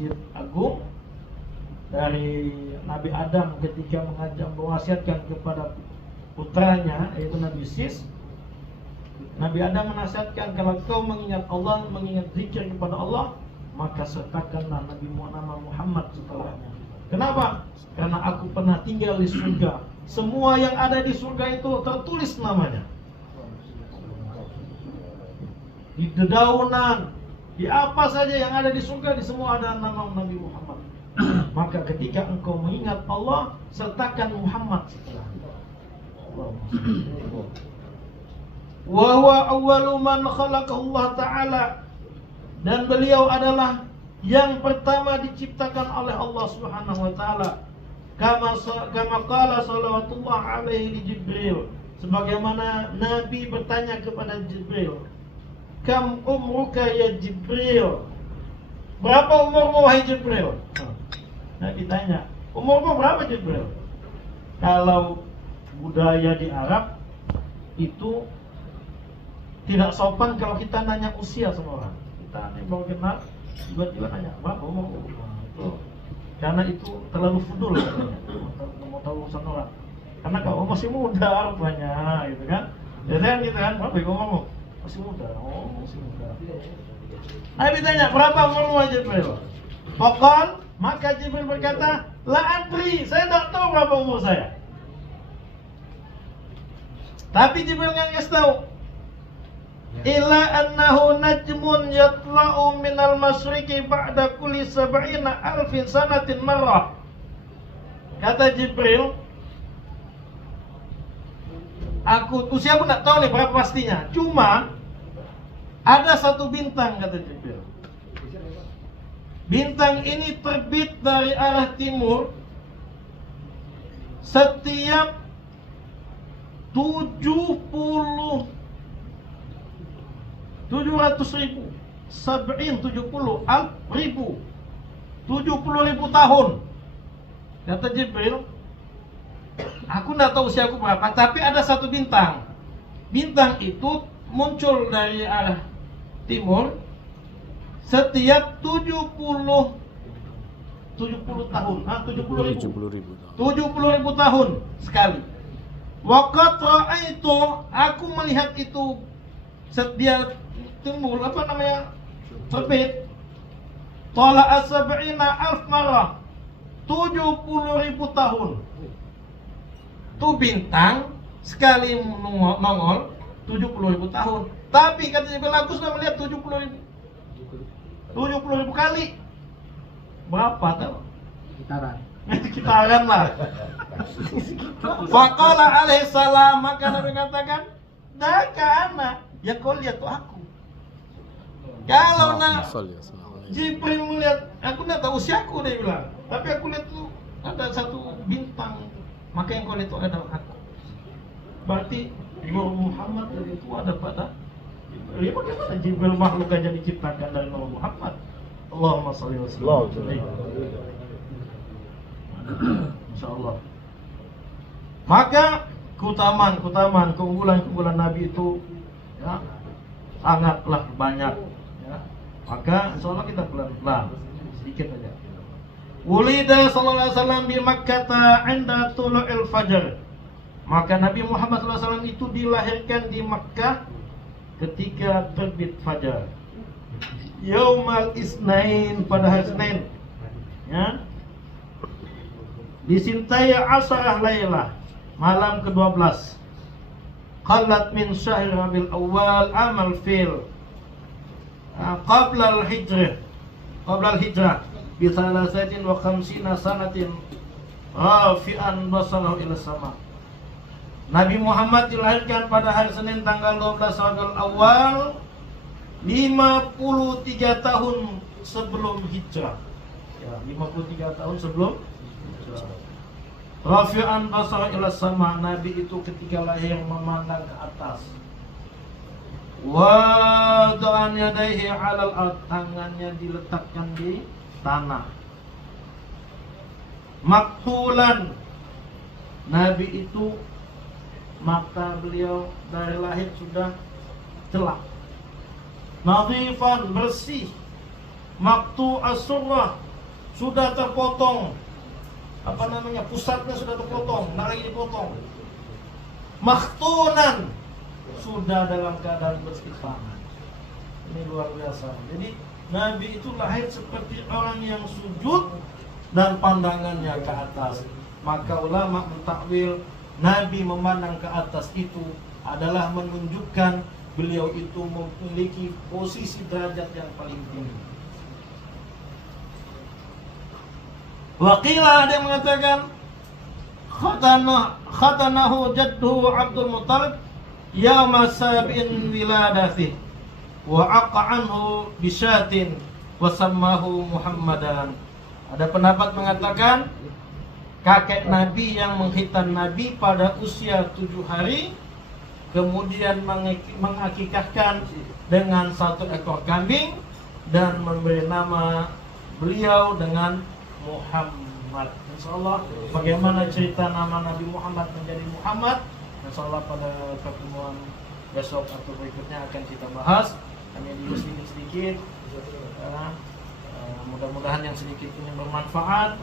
Masjid Agung dari Nabi Adam ketika mewasiatkan kepada putranya yaitu Nabi Sis. Nabi Adam menasihatkan, kalau kau mengingat Allah, mengingat zikir kepada Allah, maka sertakanlah Nabi Muhammad setelahnya. Kenapa? Karena aku pernah tinggal di surga. Semua yang ada di surga itu tertulis namanya. Di dedaunan, di apa saja yang ada di surga, di semua ada nama Nabi Muhammad. Maka ketika engkau mengingat Allah, sertakan Muhammad setelahnya. Wa huwa awwalu man khalaqahu Allah Ta'ala, dan beliau adalah yang pertama diciptakan oleh Allah Subhanahu wa taala. Kama qala sallallahu alaihi li Jibril, sebagaimana Nabi bertanya kepada Jibril, "Kam umruka ya Jibril?" Berapa umurmu wahai Jibril? Nabi tanya, "Umurmu berapa Jibril?" Kalau budaya di Arab itu tidak sopan kalau kita nanya usia sama orang. Kita nih mau kenal, tiba-tiba nanya berapa umur. Karena itu terlalu fudul katanya. Mau tahu urusan orang. Karena kalau masih muda rupanya, gitu kan. Biasanya gitu kan, berapa umurmu? Masih muda. Oh, masih muda. Nabi tanya, berapa umurmu Jibril? Faqal, maka Jibril berkata, la adri, saya tidak tahu berapa umur saya. Tapi Jibril nggak kasih tahu. Illa annahu najmun yatla'u minal masyriqi ba'da kulli sab'ina alfin sanatin marrah. Kata Jibril, usia aku tak tahu nih berapa pastinya. Cuma ada satu bintang, kata Jibril. Bintang ini terbit dari arah timur setiap 700.000 70.000 tahun. Kata Jibril, aku tidak tahu usia aku berapa, tapi ada satu bintang. Bintang itu muncul dari arah timur setiap 70.000 tahun. 70.000 tahun sekali. Waqad ra'aitu, aku melihat itu setiap timbul terbit. Tala'a sab'ina alf marah, 70.000 tahun. Itu bintang sekali nongol 70.000 tahun. Tapi kata Jibril, aku sudah melihat 70.000 kali. Berapa tahu? Kitaran lah. Faqala alaihi salam, maka Nabi katakan, daka anak, ya kau lihat tuh aku. Kalau Jibril melihat, aku tidak tahu usiaku, dia bilang, tapi aku lihat tuh ada satu bintang, maka yang kau lihat itu adalah aku. Berarti Nur Muhammad lebih tua daripada Jibril. Ya bagaimana Jibril makhluk aja diciptakan dari Nur Muhammad? Allahumma shalli wa sallam. Insyaallah. Maka keutamaan, keunggulan Nabi itu ya, sangatlah banyak ya. Maka insyaallah kita pelan-pelan sedikit aja. Wulida sallallahu alaihi wasallam bi Makkah 'inda tulu'il fajr. Maka Nabi Muhammad sallallahu alaihi wasallam itu dilahirkan di Makkah ketika terbit fajar. Yaumal Isnain, pada hari Senin. Ya. Disintai asarah laylah, malam ke-12. Qalat min syahr Rabiul Awwal amal fil. Qabla al-hijrah bi 53 sanatin rafi'an basalahu ila sama. Nabi Muhammad dilahirkan pada hari Senin tanggal 12 Rabiul Awal 53 tahun sebelum hijrah. Ya, 53 tahun sebelum hijrah. Rafi'an basara ila sama, Nabi itu ketika lahir memandang ke atas. Wa da'an yadaihi 'alal ard, tangannya diletakkan di tanah. Maktulan, Nabi itu mata beliau dari lahir sudah celak. Nadhifan, bersih. Maktu as-surrah, sudah terpotong, pusatnya sudah terpotong, nggak lagi dipotong. Makhtunan, sudah dalam keadaan bersihpangan. Ini luar biasa. Jadi Nabi itu lahir seperti orang yang sujud dan pandangannya ke atas. Maka ulama mentakwil Nabi memandang ke atas itu adalah menunjukkan beliau itu memiliki posisi derajat yang paling tinggi. Waqila, ada yang mengatakan khatanahu jadduhu Abdul Muttalib yauma sabi'in wiladati wa aqa anhu bisyatin wa sammahu Muhammadan. Ada pendapat mengatakan kakek Nabi yang menghitan Nabi pada usia 7 hari, kemudian mengakikahkan dengan 1 ekor kambing dan memberi nama beliau dengan Muhammad. Insyaallah bagaimana cerita nama Nabi Muhammad menjadi Muhammad, insyaallah pada pertemuan besok atau berikutnya akan kita bahas. Hanya dulu sedikit-sedikit, mudah-mudahan yang sedikit ini bermanfaat.